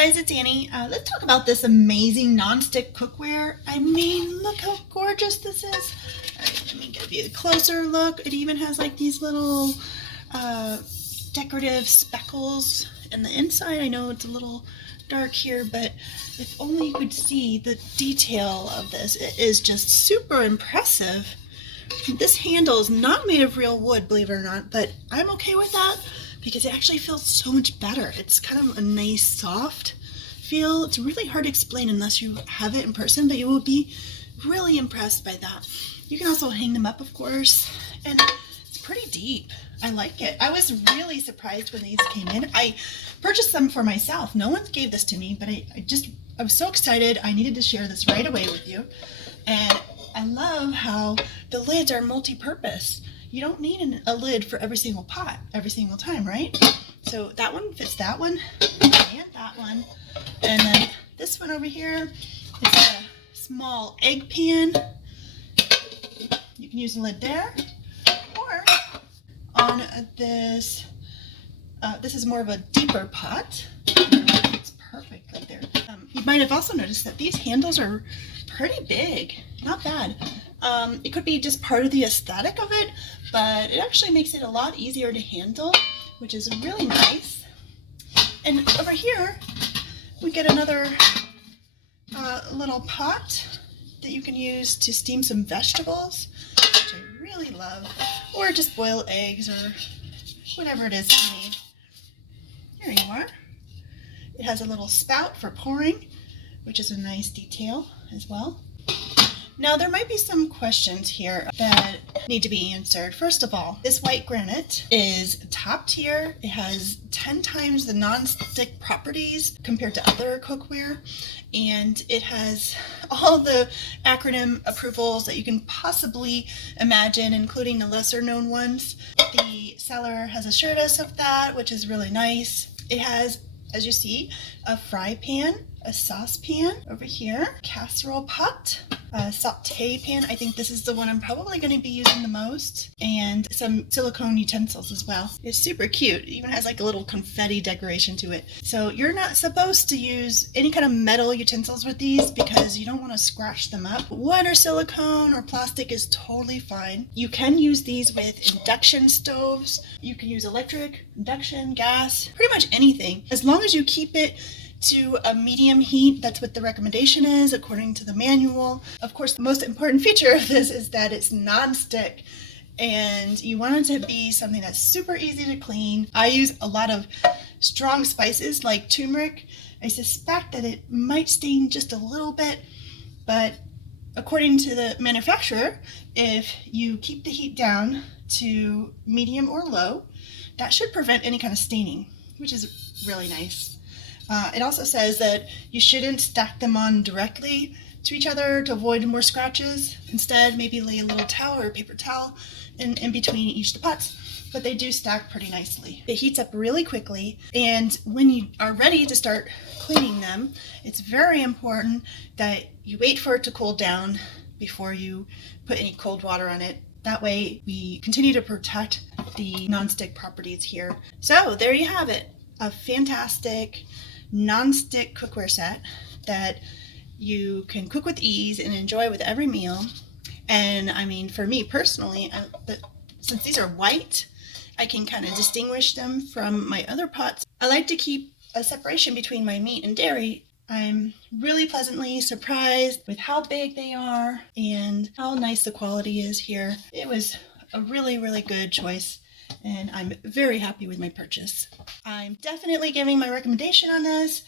guys, it's Annie. Let's talk about this amazing nonstick cookware. I mean, look how gorgeous this is. All right, let me give you a closer look. It even has like these little decorative speckles in the inside. I know it's a little dark here, but if only you could see the detail of this. It is just super impressive. This handle is not made of real wood, believe it or not, but I'm okay with that because it actually feels so much better. It's kind of a nice soft feel. It's really hard to explain unless you have it in person, but you will be really impressed by that. You can also hang them up, of course, and it's pretty deep. I like it. I was really surprised when these came in. I purchased them for myself. No one gave this to me, but I was so excited. I needed to share this right away with you. And I love how the lids are multi-purpose. You don't need a lid for every single pot every single time, right? So that one fits that one and that one. And then this one over here is a small egg pan. You can use the lid there. Or on this, this is more of a deeper pot. It's perfect right there. You might have also noticed that these handles are pretty big. Not bad. It could be just part of the aesthetic of it, but it actually makes it a lot easier to handle, which is really nice. And over here, we get another little pot that you can use to steam some vegetables, which I really love, or just boil eggs or whatever it is you need. Here you are. It has a little spout for pouring, which is a nice detail as well. Now, there might be some questions here that need to be answered. First of all, this white granite is top tier. It has 10 times the non-stick properties compared to other cookware, and it has all the acronym approvals that you can possibly imagine, including the lesser known ones. The seller has assured us of that, which is really nice. It has, as you see, a fry pan, a saucepan over here, casserole pot, a saute pan. I think this is the one I'm probably going to be using the most, and some silicone utensils as well. It's super cute. It even has like a little confetti decoration to it. So you're not supposed to use any kind of metal utensils with these because you don't want to scratch them up. Wood or silicone or plastic is totally fine. You can use these with induction stoves. You can use electric, induction, gas, pretty much anything, as long as you keep it to a medium heat. That's what the recommendation is according to the manual. Of course, the most important feature of this is that it's non-stick, and you want it to be something that's super easy to clean. I use a lot of strong spices like turmeric. I suspect that it might stain just a little bit, but according to the manufacturer, if you keep the heat down to medium or low, that should prevent any kind of staining, which is really nice. It also says that you shouldn't stack them on directly to each other to avoid more scratches. Instead, maybe lay a little towel or a paper towel in between each of the pots, but they do stack pretty nicely. It heats up really quickly, and when you are ready to start cleaning them, it's very important that you wait for it to cool down before you put any cold water on it. That way, we continue to protect the non-stick properties here. So there you have it, a fantastic non-stick cookware set that you can cook with ease and enjoy with every meal. And I mean, for me personally, since these are white, I can kind of distinguish them from my other pots. I like to keep a separation between my meat and dairy. I'm really pleasantly surprised with how big they are and how nice the quality is here. It was a really, really good choice, and I'm very happy with my purchase. I'm definitely giving my recommendation on this.